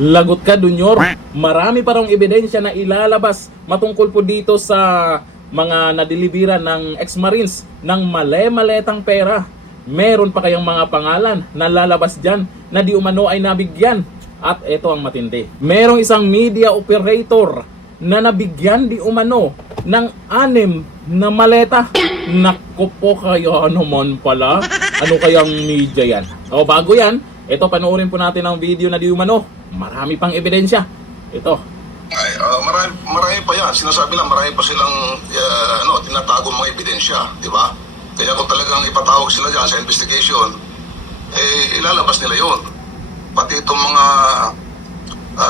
Lagot ka, Dunyor. Marami pa raw ebidensya na ilalabas matungkol po dito sa mga nadeliveran ng ex-marines ng male-maletang pera. Meron pa kayang mga pangalan na lalabas dyan na di umano ay nabigyan. At ito ang matindi. Merong isang media operator na nabigyan di umano ng 6 na maleta. Naku po kayo naman pala. Ano kayang media yan? O bago yan, ito panoorin po natin ang video na di umano. Marami pang ebidensya. Ito. Ay, marami pa yan. Sinasabi lang, marami pa silang tinatago mga ebidensya, di ba? Kaya kung talagang ipatawag sila dyan sa investigation, ilalabas nila yon. Pati itong mga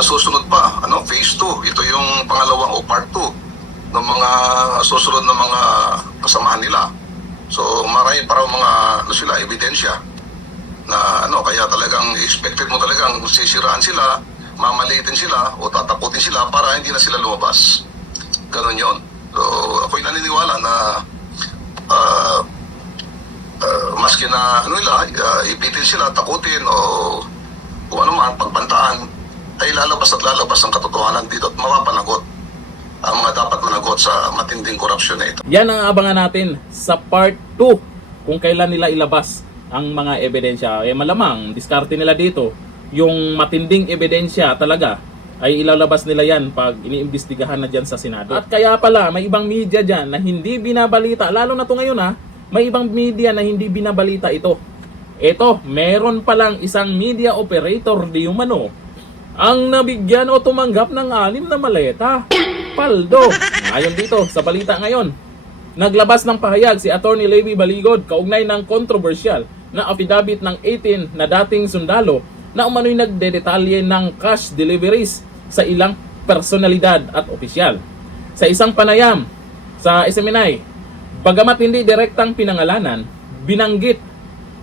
susunod pa, phase 2. Ito yung pangalawang o part 2 ng mga susunod na mga kasamahan nila. So marami pa raw mga sila ebidensya na kaya talagang expected mo talagang sisiraan sila, mamalitin sila o tataputin sila para hindi na sila lumabas. Ganon yon. So ako'y naniniwala na maski na ipitin sila, takutin o kung ano man, pagbantaan, ay lalabas at lalabas ang katotohanan dito at mapapanagot ang mga dapat managot sa matinding korupsyon na ito. Yan ang abangan natin sa part 2 kung kailan nila ilabas ang mga ebidensya. Malamang diskarte nila dito yung matinding ebidensya talaga ay ilalabas nila yan pag iniimbestigahan na dyan sa Senado. At kaya pala may ibang media dyan na hindi binabalita, lalo na to ngayon may ibang media na hindi binabalita ito. Ito, meron palang isang media operator di umano ang nabigyan o tumanggap ng 6 na maleta. Paldo. Ngayon dito sa balita ngayon, naglabas ng pahayag si Attorney Levy Baligod kaugnay ng kontrobersyal na affidavit ng 18 na dating sundalo na umano'y nagdedetalye ng cash deliveries sa ilang personalidad at opisyal. Sa isang panayam sa SMNI, bagamat hindi direktang pinangalanan, binanggit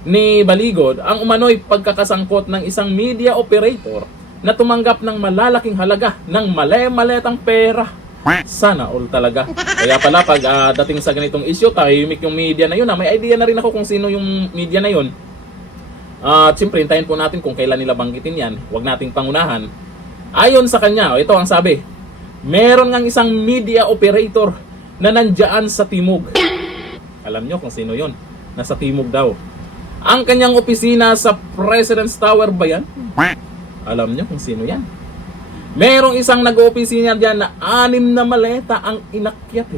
ni Baligod ang umano'y pagkakasangkot ng isang media operator na tumanggap ng malalaking halaga ng male-maletang pera. Sana all talaga. Kaya pala pag dating sa ganitong issue, tahimik yung media na yun. May idea na rin ako kung sino yung media na yun. At siyempre, hintayin po natin kung kailan nila banggitin yan. Huwag nating pangunahan. Ayon sa kanya, ito ang sabi, meron ngang isang media operator na nandiyan sa Timog. Alam nyo kung sino yun? Nasa Timog daw. Ang kanyang opisina sa President's Tower ba yan? Alam nyo kung sino yan? Merong isang nag-opisina dyan na 6 na maleta ang inakyat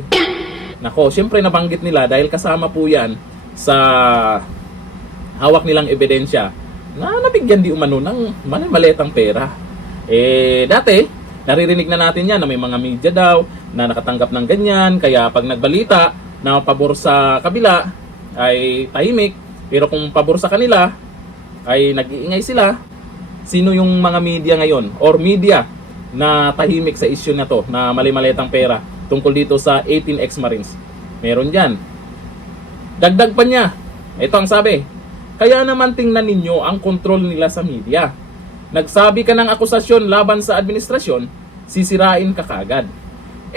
Nako, siyempre nabanggit nila dahil kasama po yan sa hawak nilang ebidensya na nabigyan di umano ng maletang pera. Dati, naririnig na natin yan na may mga media daw na nakatanggap ng ganyan. Kaya pag nagbalita na pabor sa kabila ay tahimik. Pero kung pabor sa kanila ay nag-iingay sila. Sino yung mga media ngayon or media na tahimik sa issue na to na mali-maletang pera tungkol dito sa 18 ex-marines? Meron dyan. Dagdag pa niya, ito ang sabi, kaya naman tingnan ninyo ang kontrol nila sa media. Nagsabi ka ng akusasyon laban sa administrasyon, sisirain ka kagad.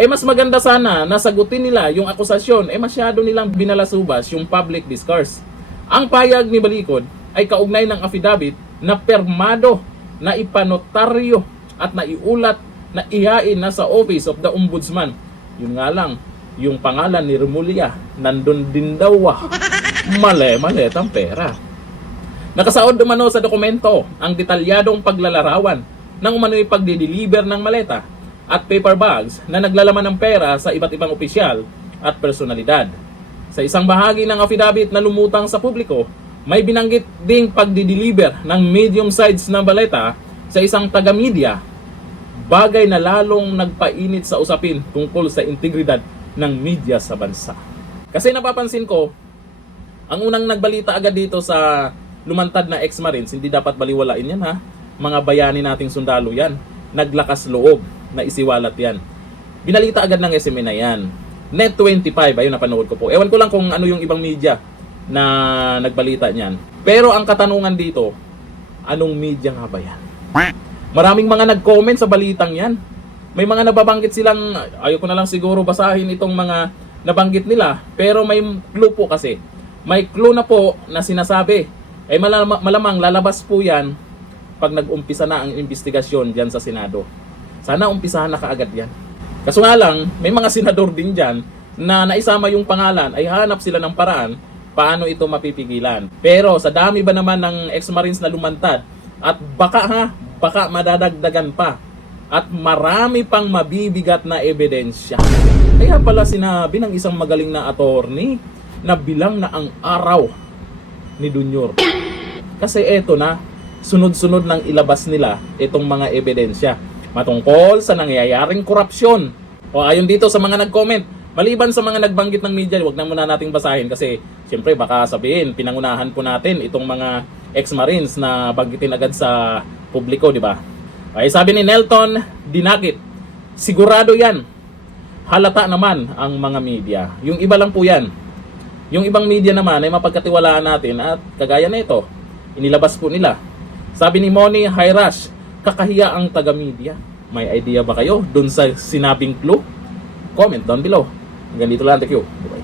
Mas maganda sana na sagutin nila yung akusasyon, masyado nilang binalasubas yung public discourse. Ang payag ni Baligod ay kaugnay ng affidavit na permado, na ipanotaryo at naiulat na ihain na sa Office of the Ombudsman. Yun nga lang, yung pangalan ni Remulla nandun din daw male-maletang pera. Nakasaod umano sa dokumento ang detalyadong paglalarawan ng umano'y pagdideliver ng maleta at paper bags na naglalaman ng pera sa iba't ibang opisyal at personalidad. Sa isang bahagi ng affidavit na lumutang sa publiko, may binanggit ding pagdideliver ng medium-sized na maleta sa isang taga-media, bagay na lalong nagpainit sa usapin tungkol sa integridad ng media sa bansa. Kasi napapansin ko, ang unang nagbalita agad dito sa lumantad na ex-marines, hindi dapat baliwalain yan mga bayani nating sundalo yan, naglakas loob na isiwalat yan. Binalita agad ng SMN na yan. Net25, ayun napanood ko po. Ewan ko lang kung ano yung ibang media na nagbalita niyan. Pero ang katanungan dito, anong media nga ba yan? Maraming mga nag-comment sa balitang yan. May mga nababanggit silang, ayoko na lang siguro basahin itong mga nabanggit nila. Pero may clue po kasi. May clue na po na sinasabi. Malamang lalabas po yan pag nag-umpisa na ang investigasyon dyan sa Senado. Sana umpisahan na kaagad yan. Kaso nga lang, may mga senador din dyan na naisama yung pangalan ay hanap sila ng paraan paano ito mapipigilan. Pero sa dami ba naman ng ex-marines na lumantad at baka madadagdagan pa at marami pang mabibigat na ebidensya. Kaya pala sinabi ng isang magaling na attorney na bilang na ang araw ni Dunyor. Kasi eto na, sunod-sunod nang ilabas nila itong mga ebidensya matungkol sa nangyayaring korupsyon. O ayon dito sa mga nag-comment, maliban sa mga nagbanggit ng media, wag na muna nating basahin kasi siyempre baka sabihin, pinangunahan po natin itong mga ex-marines na banggitin agad sa publiko, di ba? Ay sabi ni Nelton Dinakit, sigurado yan. Halata naman ang mga media. Yung iba lang po yan. Yung ibang media naman ay mapagkatiwalaan natin at kagaya na ito, inilabas po nila. Sabi ni Moni Hayrash, kakahiya ang taga-media. May idea ba kayo dun sa sinabing clue? Comment down below. Hanggang dito lang. Thank you. Bye-bye.